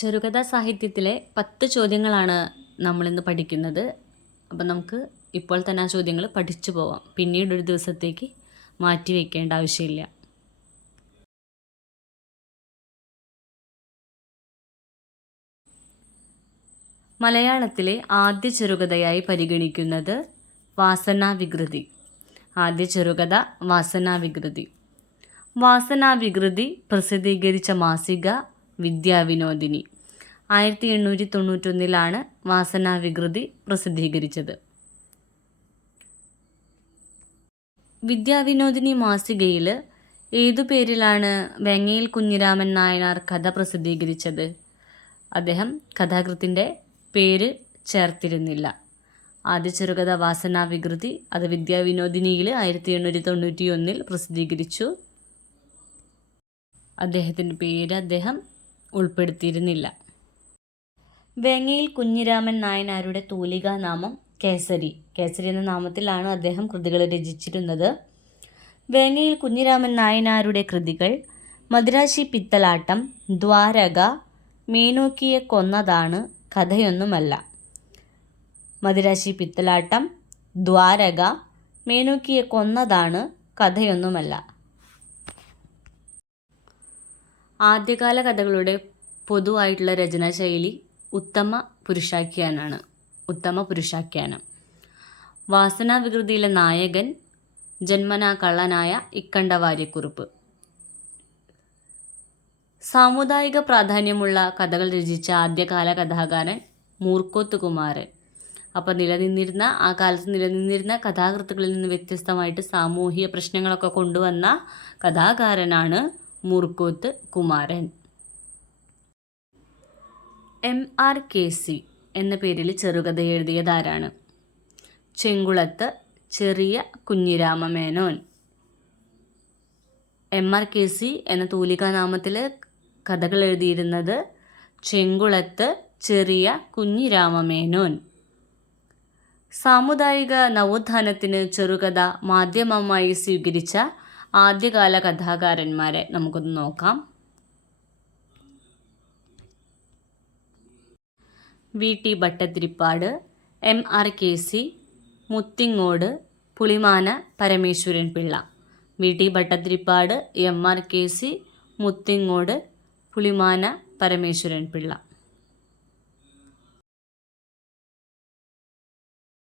ചെറുകഥാ സാഹിത്യത്തിലെ 10 ചോദ്യങ്ങളാണ് നമ്മളിന്ന് പഠിക്കുന്നത്. അപ്പം നമുക്ക് ഇപ്പോൾ തന്നെ ആ ചോദ്യങ്ങൾ പഠിച്ചു പോവാം. പിന്നീടൊരു ദിവസത്തേക്ക് മാറ്റി വയ്ക്കേണ്ട ആവശ്യമില്ല. മലയാളത്തിലെ ആദ്യ ചെറുകഥയായി പരിഗണിക്കുന്നത് വാസനാവികൃതി. ആദ്യ ചെറുകഥ വാസനാവികൃതി. വാസനാവികൃതി പ്രസിദ്ധീകരിച്ച മാസിക വിദ്യാവിനോദിനി. 1891 വാസനാവികൃതി പ്രസിദ്ധീകരിച്ചത്. വിദ്യാവിനോദിനി മാസികയിൽ ഏതു പേരിലാണ് വെങ്ങയിൽ കുഞ്ഞിരാമൻ നായനാർ കഥ പ്രസിദ്ധീകരിച്ചത്? അദ്ദേഹം കഥാകൃത്തിൻ്റെ പേര് ചേർത്തിരുന്നില്ല. ആദ്യ ചെറുകഥ വാസനാവികൃതി അത് വിദ്യാവിനോദിനിയിൽ 1891 പ്രസിദ്ധീകരിച്ചു. അദ്ദേഹത്തിൻ്റെ പേര് അദ്ദേഹം ഉൾപ്പെടുത്തിയിരുന്നില്ല. വെങ്ങയിൽ കുഞ്ഞിരാമൻ നായനാരുടെ തൂലികാനാമം കേസരി. കേസരി എന്ന നാമത്തിലാണ് അദ്ദേഹം കൃതികൾ രചിച്ചിരുന്നത്. വെങ്ങയിൽ കുഞ്ഞിരാമൻ നായനാരുടെ കൃതികൾ മദിരാശി പിത്തലാട്ടം, ദ്വാരക, മീനൂക്കിയെ കൊന്നതാണ്, കഥയൊന്നുമല്ല. മദിരാശി പിത്തലാട്ടം, ദ്വാരക, മീനൂക്കിയെ കൊന്നതാണ്, കഥയൊന്നുമല്ല. ആദ്യകാല കഥകളുടെ പൊതുവായിട്ടുള്ള രചനാശൈലി ഉത്തമ പുരുഷാഖ്യാനാണ്. ഉത്തമ പുരുഷാഖ്യാനം. വാസനാവികൃതിയിലെ നായകൻ ജന്മനാ കള്ളനായ ഇക്കണ്ടവാര്യക്കുറുപ്പ്. സാമുദായിക പ്രാധാന്യമുള്ള കഥകൾ രചിച്ച ആദ്യകാല കഥാകാരൻ മൂർക്കോത്ത് കുമാരൻ. അപ്പോൾ ആ കാലത്ത് നിലനിന്നിരുന്ന കഥാകൃത്തുക്കളിൽ നിന്ന് വ്യത്യസ്തമായിട്ട് സാമൂഹിക പ്രശ്നങ്ങളൊക്കെ കൊണ്ടുവന്ന കഥാകാരനാണ് മൂർക്കോത്ത് കുമാരൻ. M.R. കേസി എന്ന പേരിൽ ചെറുകഥ എഴുതിയതാരാണ്? ചെങ്കുളത്ത് ചെറിയ കുഞ്ഞിരാമമേനോൻ. M.R. കേസി എന്ന തൂലികാനാമത്തിൽ കഥകൾ എഴുതിയിരുന്നത് ചെങ്കുളത്ത് ചെറിയ കുഞ്ഞിരാമമേനോൻ. സാമുദായിക നവോത്ഥാനത്തിന് ചെറുകഥ മാധ്യമമായി സ്വീകരിച്ച ആദ്യകാല കഥാകാരന്മാരെ നമുക്കൊന്ന് നോക്കാം. V.T. ഭട്ടതിരിപ്പാട്, M.R. കേസി, മുത്തിങ്ങോട്, പുളിമാന പരമേശ്വരൻ പിള്ള. V.T. ഭട്ടതിരിപ്പാട്, M.R. കേസി, മുത്തിങ്ങോട്, പുളിമാന പരമേശ്വരൻ പിള്ള.